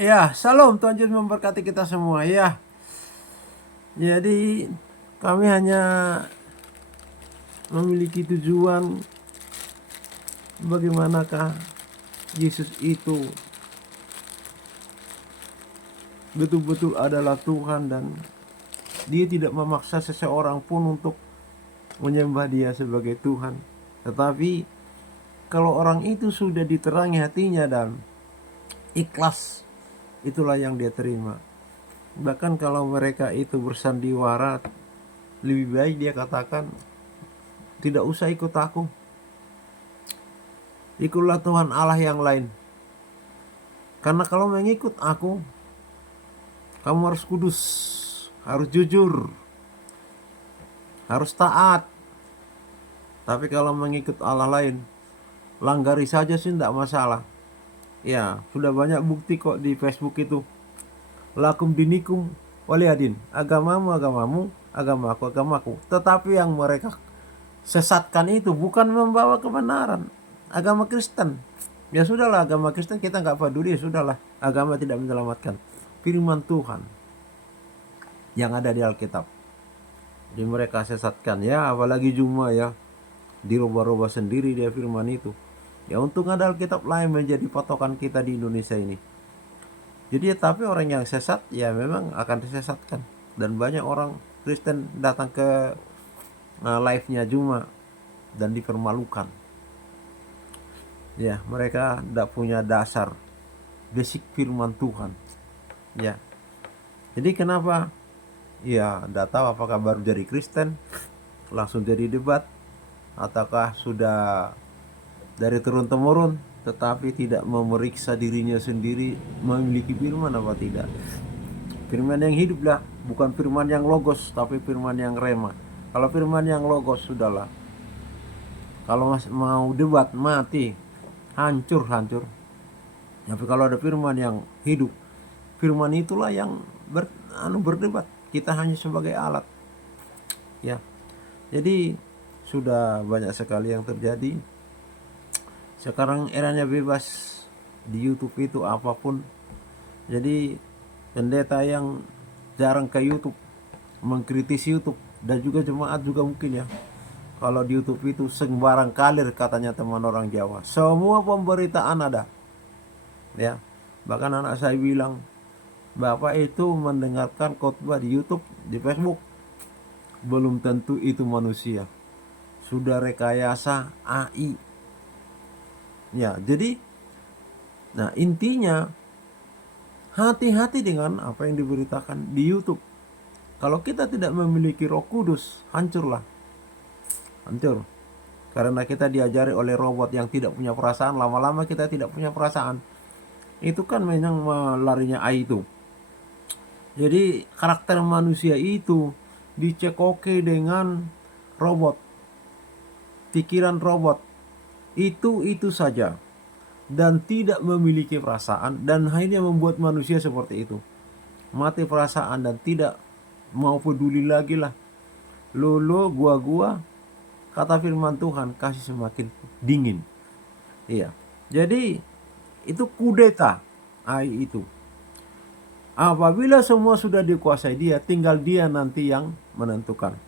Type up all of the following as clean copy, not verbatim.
Ya, salam, Tuhan Yesus memberkati kita semua. Ya, jadi kami hanya memiliki tujuan bagaimanakah Yesus itu betul-betul adalah Tuhan dan dia tidak memaksa seseorang pun untuk menyembah dia sebagai Tuhan. Tetapi kalau orang itu sudah diterangi hatinya dan ikhlas, itulah yang dia terima. Bahkan kalau mereka itu bersandiwara, lebih baik dia katakan, tidak usah ikut aku, ikutlah Tuhan Allah yang lain. Karena kalau mengikut aku, kamu harus kudus, harus jujur, harus taat. Tapi kalau mengikut Allah lain, langgari saja sih tidak masalah. Ya, sudah banyak bukti kok di Facebook itu. Lakum dinikum waliyadin. Agamamu agamamu, agamaku agamaku. Tetapi yang mereka sesatkan itu bukan membawa kebenaran. Agama Kristen. Ya sudahlah, agama Kristen kita nggak peduli, ya sudahlah. Agama tidak menyelamatkan. Firman Tuhan yang ada di Alkitab. Jadi mereka sesatkan, ya apalagi Juma ya, dirubah-rubah sendiri dia firman itu. Ya untung ada Alkitab lain menjadi patokan kita di Indonesia ini. Jadi ya, tapi orang yang sesat ya memang akan disesatkan. Dan banyak orang Kristen datang ke live-nya Juma dan dipermalukan. Ya, mereka tidak punya dasar basic firman Tuhan. Ya. Jadi kenapa? Ya, tidak tahu apakah baru jadi Kristen langsung jadi debat, ataukah sudah dari turun-temurun tetapi tidak memeriksa dirinya sendiri memiliki firman apa tidak. Firman yang hidup lah, bukan firman yang logos tapi firman yang rema. Kalau firman yang logos sudahlah, kalau mau debat mati, hancur. Tapi kalau ada firman yang hidup, firman itulah yang berdebat. Kita hanya sebagai alat. Ya. Jadi sudah banyak sekali yang terjadi. Sekarang eranya bebas, di YouTube itu apapun. Jadi pendeta yang jarang ke YouTube, mengkritisi YouTube, dan juga jemaat juga mungkin ya. Kalau di YouTube itu sembarang kalir katanya teman orang Jawa. Semua pemberitaan ada. Ya. Bahkan anak saya bilang, Bapak itu mendengarkan khotbah di YouTube, di Facebook, belum tentu itu manusia. Sudah rekayasa AI. Ya, jadi intinya hati-hati dengan apa yang diberitakan di YouTube. Kalau kita tidak memiliki Roh Kudus, hancurlah. Hancur. Karena kita diajari oleh robot yang tidak punya perasaan, lama-lama kita tidak punya perasaan. Itu kan memang larinya AI itu. Jadi karakter manusia itu dicekoki dengan robot, pikiran robot. Itu saja. Dan tidak memiliki perasaan, dan akhirnya membuat manusia seperti itu. Mati perasaan dan tidak mau peduli lagi lah. Lo gua, kata firman Tuhan, kasih semakin dingin. Iya. Jadi itu kudeta AI itu. Apabila semua sudah dikuasai dia, tinggal dia nanti yang menentukan.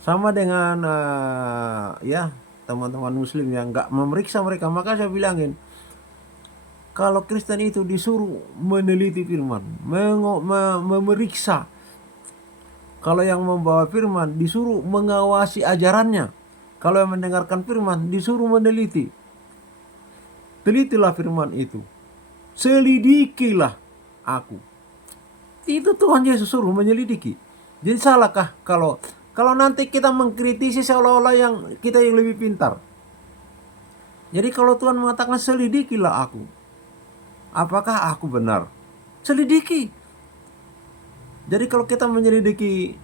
Sama dengan ya teman-teman Muslim yang nggak memeriksa mereka, maka saya bilangin, kalau Kristen itu disuruh meneliti firman, memeriksa. Kalau yang membawa firman disuruh mengawasi ajarannya. Kalau yang mendengarkan firman disuruh meneliti. Telitilah firman itu. Selidikilah aku. Itu Tuhan Yesus suruh menyelidiki. Jadi salahkah kalau nanti kita mengkritisi seolah-olah yang kita yang lebih pintar. Jadi kalau Tuhan mengatakan selidikilah aku, apakah aku benar? Selidiki. Jadi kalau kita menyelidiki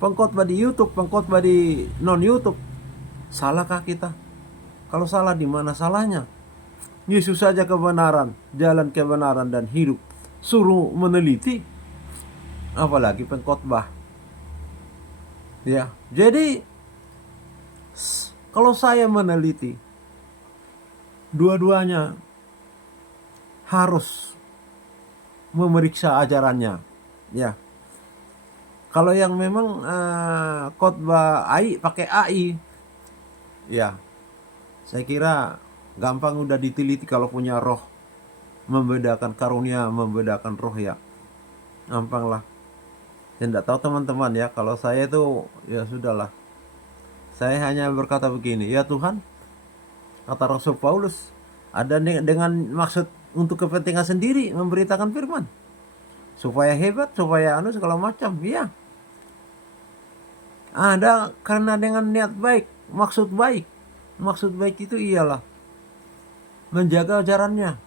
pengkhotbah di YouTube, pengkhotbah di non YouTube, salahkah kita? Kalau salah, di mana salahnya? Yesus saja kebenaran, jalan kebenaran dan hidup, suruh meneliti, apalagi pengkhotbah. Ya, jadi kalau saya meneliti, dua-duanya harus memeriksa ajarannya. Ya, kalau yang memang khotbah AI pakai AI, ya saya kira gampang udah diteliti kalau punya roh, membedakan karunia, membedakan roh ya. Gampang lah. Ya enggak tahu teman-teman ya, kalau saya itu ya sudahlah. Saya hanya berkata begini, ya Tuhan, kata Rasul Paulus, ada dengan maksud untuk kepentingan sendiri memberitakan firman. Supaya hebat, supaya segala macam. Ya, ada karena dengan niat baik, maksud baik. Maksud baik itu ialah menjaga ajarannya.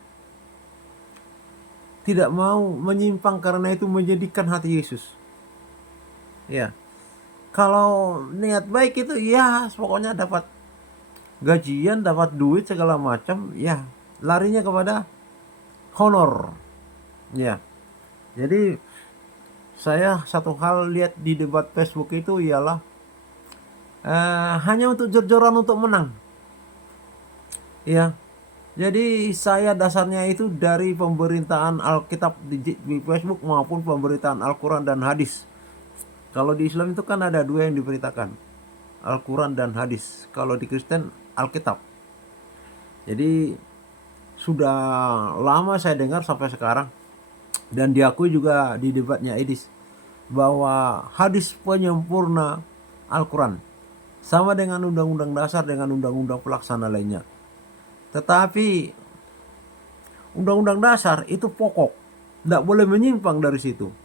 Tidak mau menyimpang karena itu menjadikan hati Yesus. Ya, kalau niat baik itu ya pokoknya dapat gajian, dapat duit segala macam, ya larinya kepada honor. Ya, jadi saya satu hal lihat di debat Facebook itu ialah hanya untuk jor-joran untuk menang. Ya, jadi saya dasarnya itu dari pemberitaan Alkitab di Facebook maupun pemberitaan Al-Quran dan hadis. Kalau di Islam itu kan ada dua yang diberitakan, Al-Quran dan hadis. Kalau di Kristen Alkitab. Jadi sudah lama saya dengar sampai sekarang, dan diakui juga di debatnya Edis, bahwa hadis penyempurna Al-Quran sama dengan undang-undang dasar dengan undang-undang pelaksana lainnya. Tetapi undang-undang dasar itu pokok, tidak boleh menyimpang dari situ.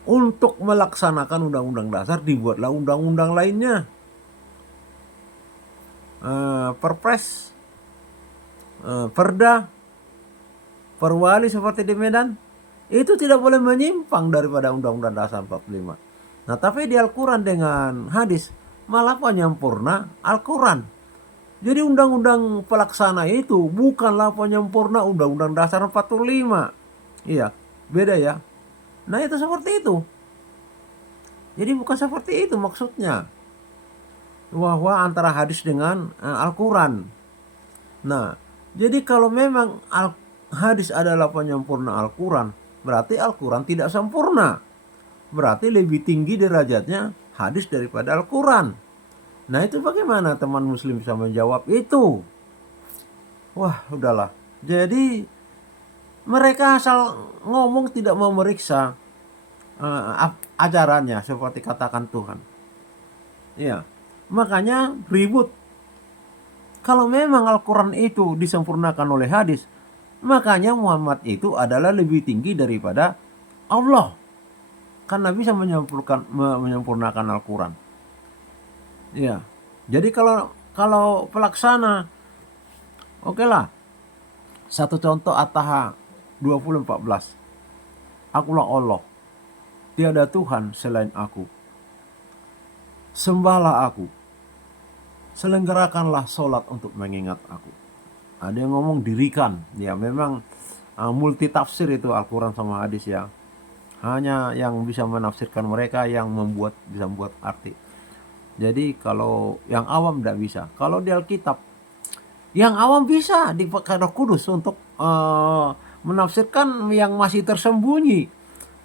Untuk melaksanakan undang-undang dasar dibuatlah undang-undang lainnya, perpres, perda, perwali seperti di Medan. Itu tidak boleh menyimpang daripada undang-undang dasar 45. Nah, tapi di Al-Quran dengan hadis malah penyempurna Al-Quran. Jadi undang-undang pelaksana itu bukanlah penyempurna undang-undang dasar 45. Iya, beda ya. Nah, itu seperti itu. Jadi bukan seperti itu maksudnya. Bahwa antara hadis dengan Al-Quran. Nah, jadi kalau memang hadis adalah penyempurna Al-Quran, berarti Al-Quran tidak sempurna. Berarti lebih tinggi derajatnya hadis daripada Al-Quran. Nah, itu bagaimana teman muslim bisa menjawab itu? Wah, udahlah. Jadi mereka asal ngomong, tidak memeriksa ajarannya seperti katakan Tuhan. Ya, makanya ribut. Kalau memang Al-Quran itu disempurnakan oleh hadis, makanya Muhammad itu adalah lebih tinggi daripada Allah, karena bisa menyempurnakan Al-Quran. Ya, jadi kalau pelaksana, oke lah. Satu contoh At-Taha 20:14. Akulah Allah, tiada Tuhan selain aku. Sembahlah aku, selenggarakanlah sholat untuk mengingat aku. Ada yang ngomong dirikan, ya memang multi tafsir itu Al-Quran sama hadis ya. Hanya yang bisa menafsirkan mereka yang bisa membuat arti. Jadi kalau yang awam tidak bisa. Kalau di Alkitab, yang awam bisa dipakai Roh Kudus untuk menafsirkan yang masih tersembunyi.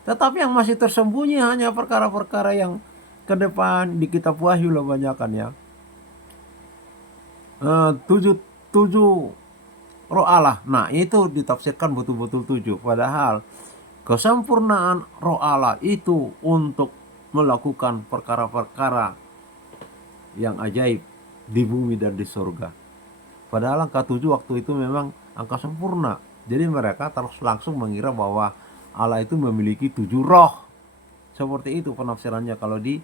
Tetapi yang masih tersembunyi hanya perkara-perkara yang ke depan di kitab Wahyu lah banyakan ya. 7 roh Allah. Nah, itu ditafsirkan betul-betul 7. Padahal kesempurnaan roh Allah itu untuk melakukan perkara-perkara yang ajaib di bumi dan di surga. Padahal angka 7 waktu itu memang angka sempurna. Jadi mereka terus langsung mengira bahwa Allah itu memiliki 7 roh. Seperti itu penafsirannya kalau di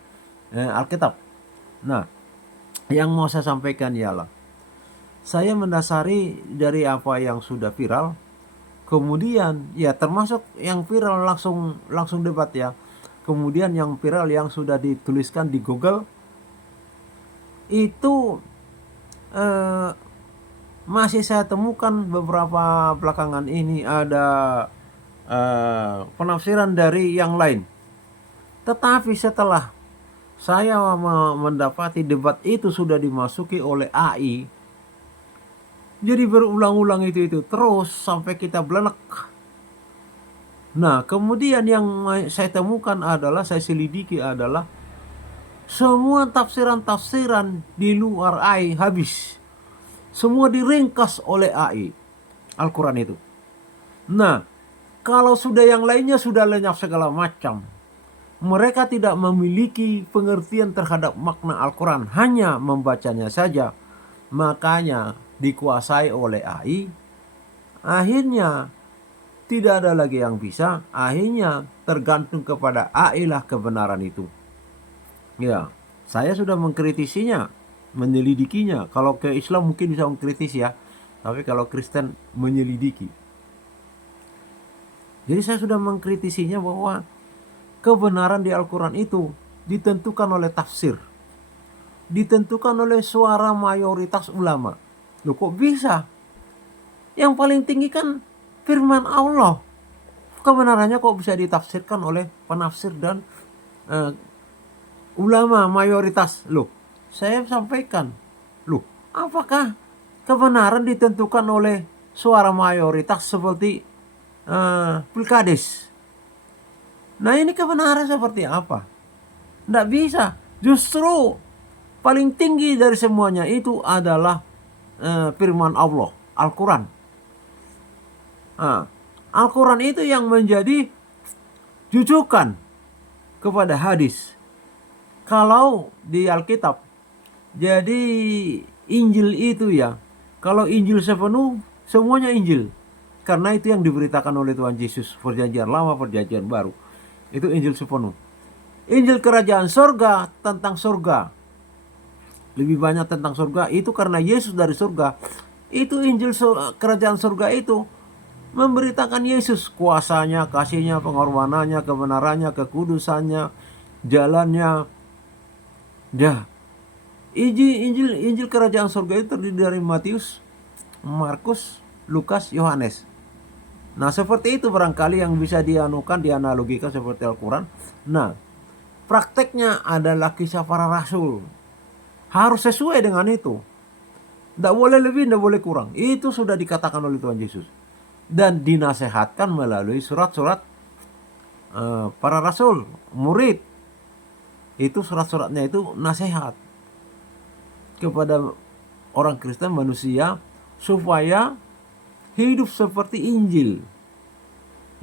Alkitab. Nah, yang mau saya sampaikan ialah, saya mendasari dari apa yang sudah viral. Kemudian ya termasuk yang viral langsung debat ya. Kemudian yang viral yang sudah dituliskan di Google itu masih saya temukan beberapa belakangan ini ada penafsiran dari yang lain. Tetapi setelah saya mendapati debat itu sudah dimasuki oleh AI, jadi berulang-ulang itu terus sampai kita belenek. Nah, kemudian yang saya temukan adalah, saya selidiki adalah, semua tafsiran-tafsiran di luar AI habis. Semua diringkas oleh AI, Al-Quran itu. Nah, kalau sudah yang lainnya sudah lenyap segala macam, mereka tidak memiliki pengertian terhadap makna Al-Quran, hanya membacanya saja. Makanya dikuasai oleh AI. Akhirnya tidak ada lagi yang bisa. Akhirnya tergantung kepada AI lah kebenaran itu. Ya, saya sudah mengkritisinya, menyelidikinya. Kalau ke Islam mungkin bisa mengkritisi ya, tapi kalau Kristen menyelidiki. Jadi saya sudah mengkritisinya bahwa kebenaran di Al-Quran itu ditentukan oleh tafsir, ditentukan oleh suara mayoritas ulama. Loh kok bisa? Yang paling tinggi kan firman Allah. Kebenarannya kok bisa ditafsirkan oleh penafsir dan eh, ulama mayoritas? Loh, saya sampaikan. Loh, apakah kebenaran ditentukan oleh suara mayoritas seperti pilkades? Nah, ini kebenaran seperti apa? Tidak bisa. Justru paling tinggi dari semuanya itu adalah firman Allah, Al-Quran. Nah, Al-Quran itu yang menjadi jujukan kepada hadis. Kalau di Alkitab, jadi Injil itu ya, kalau Injil sepenuh, semuanya Injil. Karena itu yang diberitakan oleh Tuhan Yesus, perjanjian lama, perjanjian baru. Itu Injil sepenuh. Injil kerajaan surga, tentang surga. Lebih banyak tentang surga, itu karena Yesus dari surga. Itu Injil kerajaan surga itu memberitakan Yesus, kuasanya, kasihnya, pengorbanannya, kebenarannya, kekudusannya, jalannya. Dah. Injil kerajaan surga itu terdiri dari Matius, Markus, Lukas, Yohanes. Nah, seperti itu barangkali yang bisa dianukan, dianalogikan seperti Al-Quran. Nah, prakteknya adalah kisah para rasul. Harus sesuai dengan itu. Tidak boleh lebih, tidak boleh kurang. Itu sudah dikatakan oleh Tuhan Yesus. Dan dinasehatkan melalui surat-surat para rasul, murid. Itu surat-suratnya itu nasihat kepada orang Kristen, manusia, supaya hidup seperti Injil.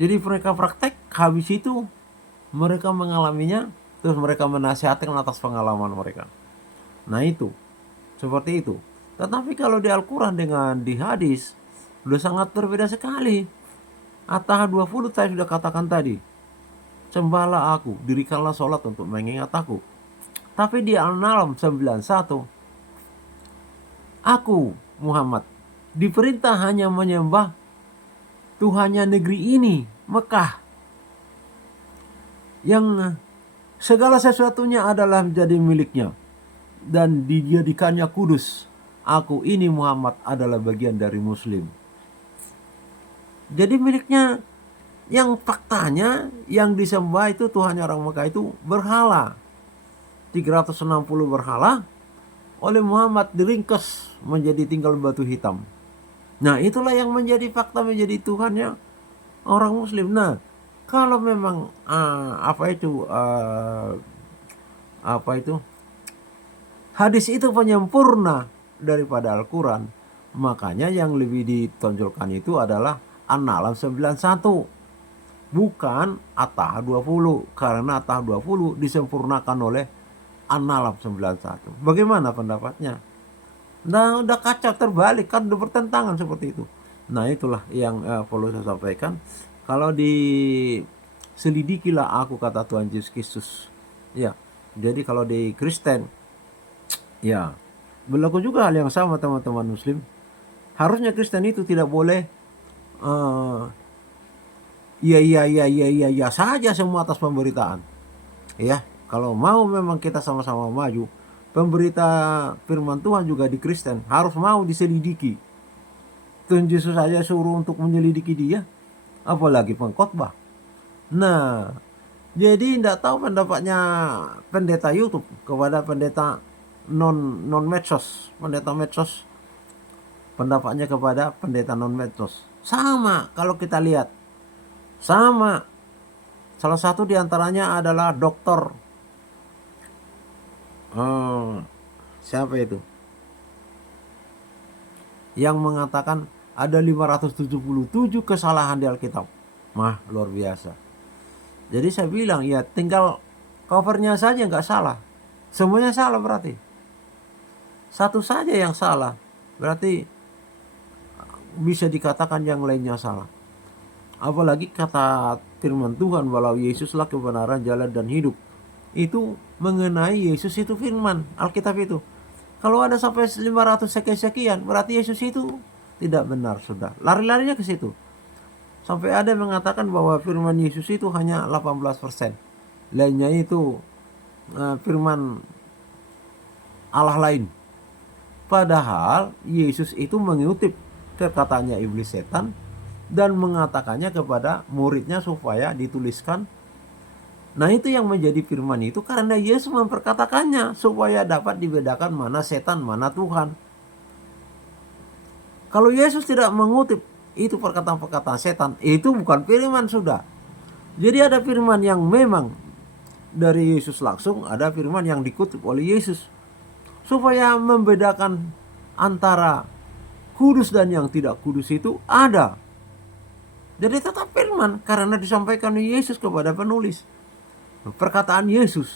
Jadi mereka praktek, habis itu mereka mengalaminya, terus mereka menasihatkan atas pengalaman mereka. Nah itu, seperti itu. Tetapi kalau di Al-Quran dengan di hadis, sudah sangat berbeda sekali. At-Taha 20 saya sudah katakan tadi. Sembahlah aku, dirikanlah sholat untuk mengingat aku. Tapi di Al-Nahl 91, aku, Muhammad, diperintah hanya menyembah Tuhannya negeri ini, Mekah, yang segala sesuatunya adalah menjadi miliknya dan dijadikannya kudus. Aku ini Muhammad adalah bagian dari Muslim. Jadi miliknya, yang faktanya yang disembah itu Tuhannya orang Mekah itu berhala. 360 berhala oleh Muhammad diringkas menjadi tinggal batu hitam. Nah, itulah yang menjadi fakta, menjadi Tuhannya orang Muslim. Nah, kalau memang hadis itu penyempurna daripada Al-Quran, makanya yang lebih ditonjolkan itu adalah An-Nahl 91, bukan At-Taha 20, karena At-Taha 20 disempurnakan oleh An-Nahl 91. Bagaimana pendapatnya? Nah, udah kacau, terbalik kan, udah bertentangan seperti itu. Nah, itulah yang perlu saya sampaikan. Kalau diselidikilah aku, kata Tuhan Yesus Kristus. Ya, jadi kalau di Kristen, ya berlaku juga hal yang sama, teman-teman Muslim. Harusnya Kristen itu tidak boleh iya saja semua atas pemberitaan. Ya, kalau mau memang kita sama-sama maju, pemberita firman Tuhan juga di Kristen harus mau diselidiki. Tuhan Yesus saja suruh untuk menyelidiki dia, apalagi pengkhotbah. Nah, jadi tidak tahu pendapatnya pendeta YouTube kepada pendeta non medsos, pendeta medsos, pendapatnya kepada pendeta non medsos sama. Kalau kita lihat Sama. Salah satu diantaranya adalah dokter. Siapa itu? Yang mengatakan ada 577 kesalahan di Alkitab. Luar biasa. Jadi saya bilang ya tinggal covernya saja nggak salah. Semuanya salah berarti. Satu saja yang salah. Berarti bisa dikatakan yang lainnya salah. Apalagi kata firman Tuhan bahwa Yesuslah kebenaran, jalan dan hidup. Itu mengenai Yesus itu firman Alkitab itu. Kalau ada sampai 500 sekian berarti Yesus itu tidak benar sudah. Lari-larinya ke situ. Sampai ada yang mengatakan bahwa firman Yesus itu hanya 18%. Lainnya itu firman Allah lain. Padahal Yesus itu mengutip perkataannya iblis setan dan mengatakannya kepada muridnya supaya dituliskan. Nah itu yang menjadi firman itu karena Yesus memperkatakannya supaya dapat dibedakan mana setan, mana Tuhan. Kalau Yesus tidak mengutip itu perkataan-perkataan setan, itu bukan firman sudah. Jadi ada firman yang memang dari Yesus langsung, ada firman yang dikutip oleh Yesus. Supaya membedakan antara kudus dan yang tidak kudus itu ada. Jadi tetap firman karena disampaikan oleh Yesus kepada penulis. Perkataan Yesus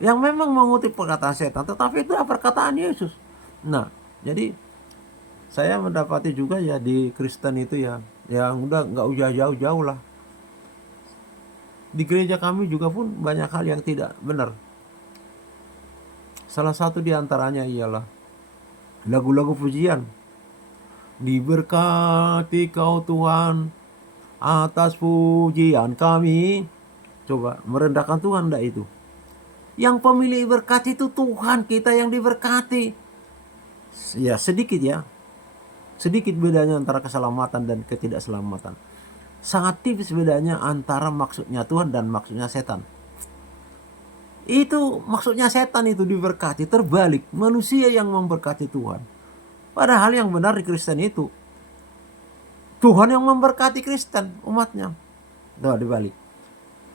yang memang mengutip perkataan setan, tetapi itu perkataan Yesus. Nah, jadi saya mendapati juga ya di Kristen itu ya, yang udah nggak usah jauh-jauh lah. Di gereja kami juga pun banyak hal yang tidak benar. Salah satu diantaranya ialah lagu-lagu pujian. Diberkati kau Tuhan atas pujian kami. Coba merendahkan Tuhan enggak itu? Yang pemilik berkat itu Tuhan kita yang diberkati. Ya sedikit ya. Sedikit bedanya antara keselamatan dan ketidakselamatan. Sangat tipis bedanya antara maksudnya Tuhan dan maksudnya setan. Itu maksudnya setan itu diberkati, terbalik manusia yang memberkati Tuhan. Padahal yang benar di Kristen itu Tuhan yang memberkati Kristen umatnya. Tuh dibalik.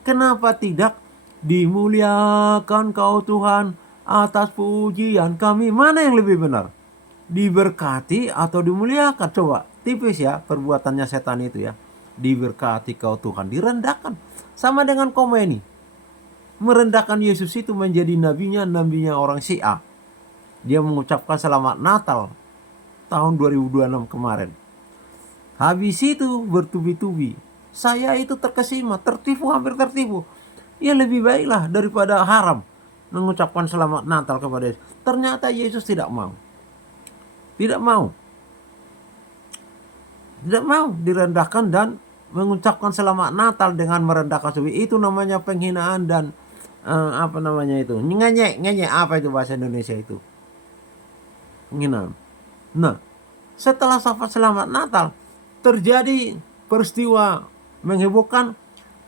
Kenapa tidak dimuliakan kau Tuhan atas pujian kami? Mana yang lebih benar? Diberkati atau dimuliakan? Coba tipis ya perbuatannya setan itu ya. Diberkati kau Tuhan, direndahkan. Sama dengan Khomeini. Merendahkan Yesus itu menjadi nabinya orang Syiah. Dia mengucapkan selamat Natal tahun 2026 kemarin. Habis itu bertubi-tubi. Saya itu terkesima, tertipu, hampir tertipu. Ya lebih baiklah daripada haram mengucapkan selamat Natal kepada Yesus. Ternyata Yesus tidak mau. Tidak mau. Tidak mau direndahkan dan mengucapkan selamat Natal dengan merendahkan suwi. Itu namanya penghinaan dan apa namanya itu? Ngenyek apa itu bahasa Indonesia itu? Penghinaan. Nah, setelah selamat Natal terjadi peristiwa menghebohkan.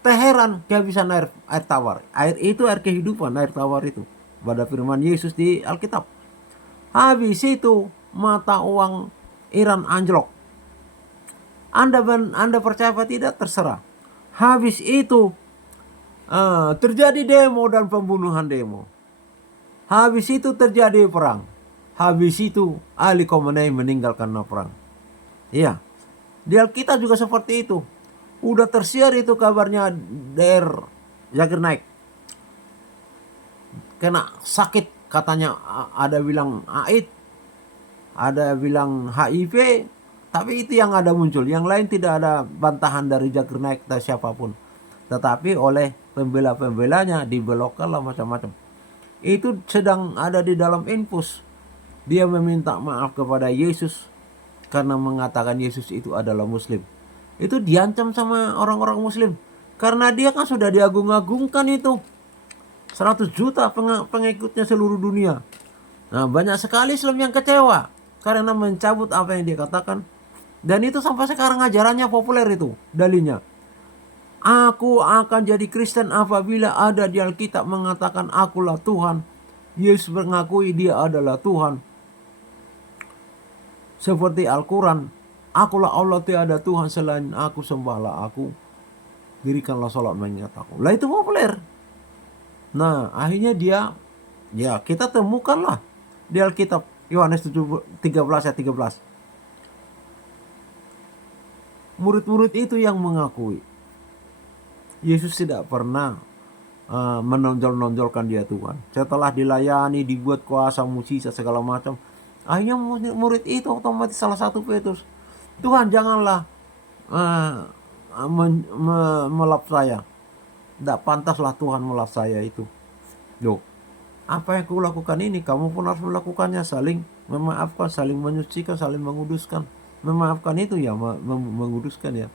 Teheran kehabisan air tawar. Air itu air kehidupan, air tawar itu. Pada firman Yesus di Alkitab. Habis itu mata uang Iran anjlok. Anda percaya apa tidak terserah. Habis itu terjadi demo dan pembunuhan demo. Habis itu terjadi perang. Habis itu Ali Khamenei meninggal karena perang. Iya. Di Alkitab juga seperti itu. Udah tersiar itu kabarnya daerah Zakir Naik. Kena sakit katanya, ada bilang AIDS, ada bilang HIV, tapi itu yang ada muncul. Yang lain tidak ada bantahan dari Zakir Naik atau siapapun. Tetapi oleh pembela-pembelanya dibelokkan lah macam-macam. Itu sedang ada di dalam infus. Dia meminta maaf kepada Yesus karena mengatakan Yesus itu adalah Muslim. Itu diancam sama orang-orang Muslim. Karena dia kan sudah diagung-agungkan itu. 100 juta pengikutnya seluruh dunia. Nah banyak sekali Islam yang kecewa. Karena mencabut apa yang dia katakan. Dan itu sampai sekarang ajarannya populer itu. Dalilnya. Aku akan jadi Kristen apabila ada di Alkitab mengatakan akulah Tuhan. Yesus mengakui dia adalah Tuhan. Seperti Al-Quran. Akulah Allah, tiada Tuhan selain aku, sembahlah aku. dirikanlah sholat mengingat aku. Lah itu populer. Nah akhirnya kita temukanlah di Alkitab Yohanes 13 ayat 13. Murid-murid itu yang mengakui Yesus tidak pernah menonjol-nonjolkan dia Tuhan. Setelah dilayani, dibuat kuasa, mujizat segala macam, akhirnya murid itu otomatis salah satu Petrus, Tuhan janganlah melap saya. Tidak pantaslah Tuhan melap saya itu. Loh, apa yang aku lakukan ini, kamu pun harus melakukannya. Saling memaafkan, saling menyucikan, saling menguduskan. Memaafkan itu ya menguduskan ya.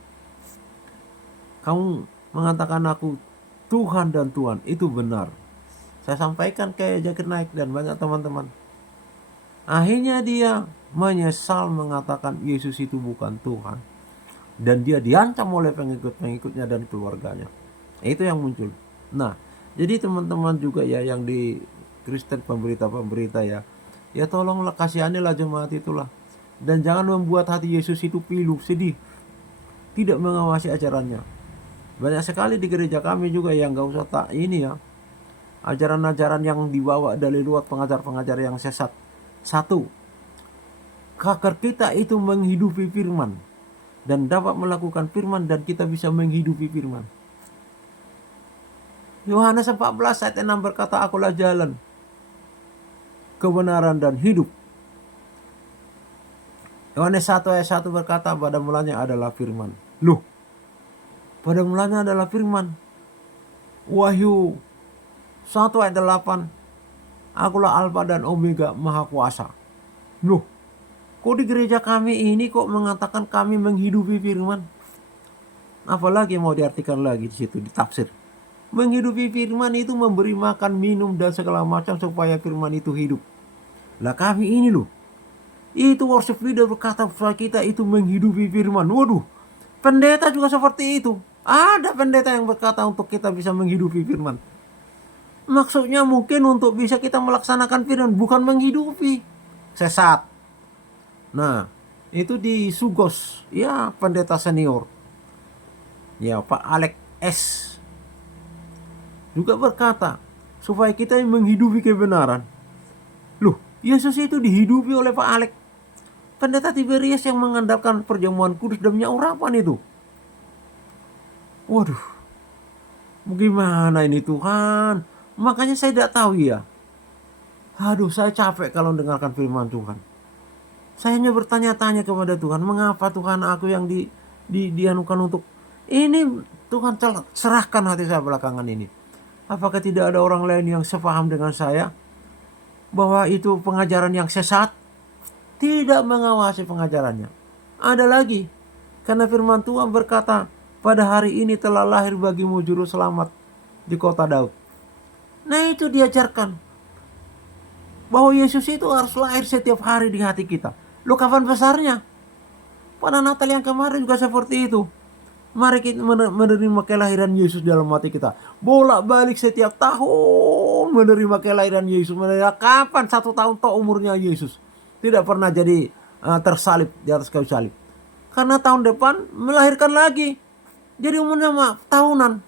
Kamu mengatakan aku Tuhan dan Tuhan, itu benar. Saya sampaikan ke Zakir Naik dan banyak teman-teman. Akhirnya dia menyesal mengatakan Yesus itu bukan Tuhan. Dan dia diancam oleh pengikut-pengikutnya dan keluarganya. Itu yang muncul. Nah, jadi teman-teman juga ya yang di Kristen pemberita-pemberita ya. Ya tolonglah kasihanilah jemaat itulah. Dan jangan membuat hati Yesus itu pilu, sedih. Tidak mengawasi ajarannya. Banyak sekali di gereja kami juga yang gak usah ini ya. Ajaran-ajaran yang dibawa dari luar, pengajar-pengajar yang sesat. Satu, kakar kita itu menghidupi firman. Dan dapat melakukan firman dan kita bisa menghidupi firman. Yohanes 14 ayat 6 berkata, akulah jalan, kebenaran dan hidup. Yohanes 1 ayat 1 berkata, pada mulanya adalah firman. Loh, pada mulanya adalah firman. Wahyu 1 ayat 8, akulah Alfa dan Omega, maha kuasa. Loh, kok di gereja kami ini kok mengatakan kami menghidupi firman? Apalagi mau diartikan lagi di situ, ditafsir. Menghidupi firman itu memberi makan, minum, dan segala macam supaya firman itu hidup. Lah kami ini loh, itu worship leader berkata supaya kita itu menghidupi firman. Waduh, pendeta juga seperti itu. Ada pendeta yang berkata untuk kita bisa menghidupi firman. Maksudnya mungkin untuk bisa kita melaksanakan firman, bukan menghidupi. Sesat. Nah, itu di Sugos, ya pendeta senior. Ya Pak Alex S. juga berkata supaya kita menghidupi kebenaran. Loh, Yesus itu dihidupi oleh Pak Alex. Pendeta Tiberius yang mengandalkan perjamuan kudus dan minyak urapan itu. Waduh, bagaimana ini Tuhan? Makanya saya tidak tahu ya. Aduh, saya capek kalau mendengarkan firman Tuhan. Saya hanya bertanya-tanya kepada Tuhan, mengapa Tuhan aku yang dianukan untuk ini? Tuhan serahkan hati saya belakangan ini. Apakah tidak ada orang lain yang sepaham dengan saya bahwa itu pengajaran yang sesat? Tidak mengawasi pengajarannya. Ada lagi, karena firman Tuhan berkata, pada hari ini telah lahir bagimu juru selamat di kota Daud. Nah itu diajarkan bahwa Yesus itu harus lahir setiap hari di hati kita. Loh, kapan besarnya? Pada Natal yang kemarin juga seperti itu. Mari kita menerima kelahiran Yesus dalam hati kita. Bolak-balik setiap tahun menerima kelahiran Yesus. Menerima kapan? 1 tahun toh umurnya Yesus. Tidak pernah jadi tersalib di atas kayu salib. Karena tahun depan melahirkan lagi. Jadi umurnya tahunan.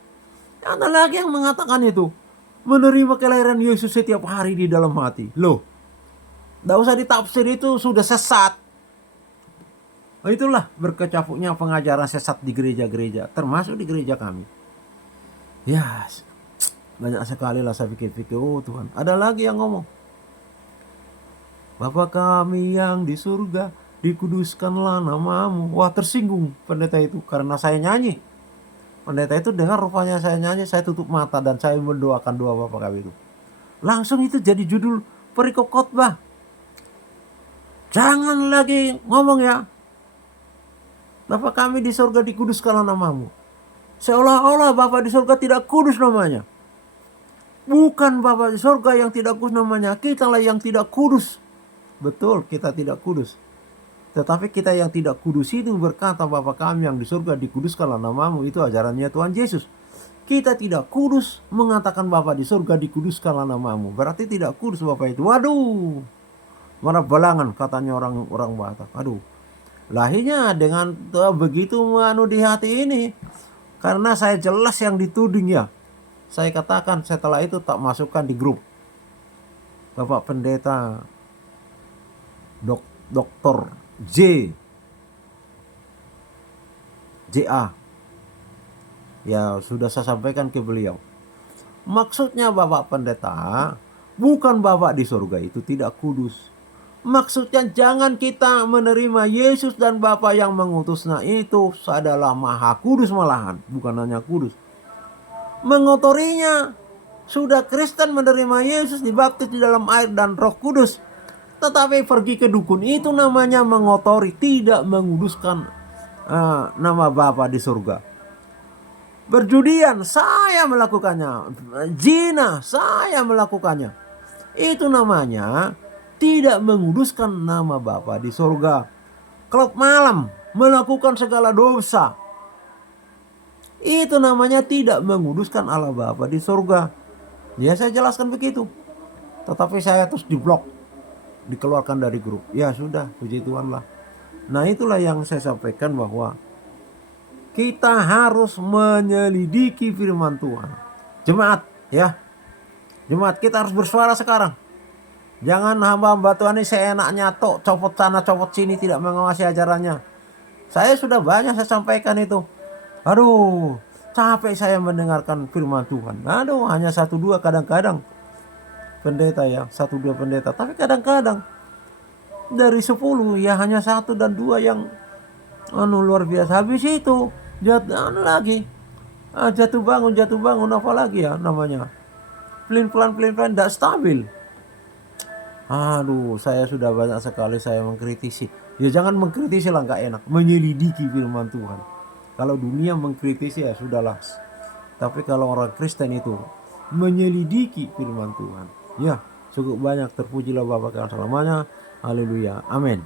Ada lagi yang mengatakan itu. Menerima kelahiran Yesus setiap hari di dalam hati. Loh, tidak usah ditafsir, itu sudah sesat. Itulah berkecamuknya pengajaran sesat di gereja-gereja, termasuk di gereja kami. Ya, banyak sekali lah saya pikir-pikir, oh Tuhan. Ada lagi yang ngomong, Bapa kami yang di surga, dikuduskanlah namamu. Wah, tersinggung pendeta itu karena saya nyanyi. Pendeta itu dengar rupanya saya nyanyi, saya tutup mata dan saya mendoakan doa Bapa kami itu. Langsung itu jadi judul perikop khotbah. Jangan lagi ngomong ya, Bapa kami di surga, dikuduskanlah namamu. Seolah-olah Bapa di surga tidak kudus namanya. Bukan Bapa di surga yang tidak kudus namanya, kitalah yang tidak kudus. Betul, kita tidak kudus. Tetapi kita yang tidak kudus itu berkata, Bapa kami yang di surga, dikuduskanlah namamu. Itu ajarannya Tuhan Yesus. Kita tidak kudus, mengatakan Bapa di surga, dikuduskanlah namamu. Berarti tidak kudus Bapa itu. Waduh, mana balangan katanya orang Batak. Aduh, lahirnya dengan begitu di hati ini. Karena saya jelas yang dituding ya. Saya katakan setelah itu tak masukkan di grup. Bapak Pendeta Dr. JA. Ya sudah saya sampaikan ke beliau. Maksudnya Bapak Pendeta, bukan Bapak di surga itu tidak kudus. Maksudnya jangan kita menerima Yesus dan Bapa yang mengutusnya itu adalah maha kudus malahan. Bukan hanya kudus. Mengotorinya. Sudah Kristen menerima Yesus, dibaptis di dalam air dan Roh Kudus, tetapi pergi ke dukun, itu namanya mengotori, tidak menguduskan nama Bapa di surga. Berjudian, saya melakukannya. Zina, saya melakukannya. Itu namanya tidak menguduskan nama Bapa di surga. Klub malam, melakukan segala dosa, itu namanya tidak menguduskan Allah Bapa di surga. Ya saya jelaskan begitu. Tetapi saya terus diblok, dikeluarkan dari grup. Ya sudah, puji Tuhan lah. Nah itulah yang saya sampaikan, bahwa kita harus menyelidiki firman Tuhan. Jemaat ya, jemaat kita harus bersuara sekarang. Jangan hamba-hamba Tuhan ini seenaknya tok, copot sana copot sini, tidak mengawasi ajarannya. Saya sudah banyak saya sampaikan itu. Aduh, capek saya mendengarkan firman Tuhan. Aduh, hanya 1-2 kadang-kadang pendeta ya, 1-2 pendeta. Tapi kadang-kadang dari 10 ya hanya 1 dan 2 yang luar biasa. Habis itu lagi jatuh bangun apa lagi ya namanya, pelin-pelan tidak stabil. Aduh, saya sudah banyak sekali saya mengkritisi. Ya jangan mengkritisi lah, nggak enak. Menyelidiki firman Tuhan. Kalau dunia mengkritisi ya sudahlah. Tapi kalau orang Kristen itu menyelidiki firman Tuhan, ya cukup banyak. Terpujilah Bapa kalian selamanya. Haleluya. Amin.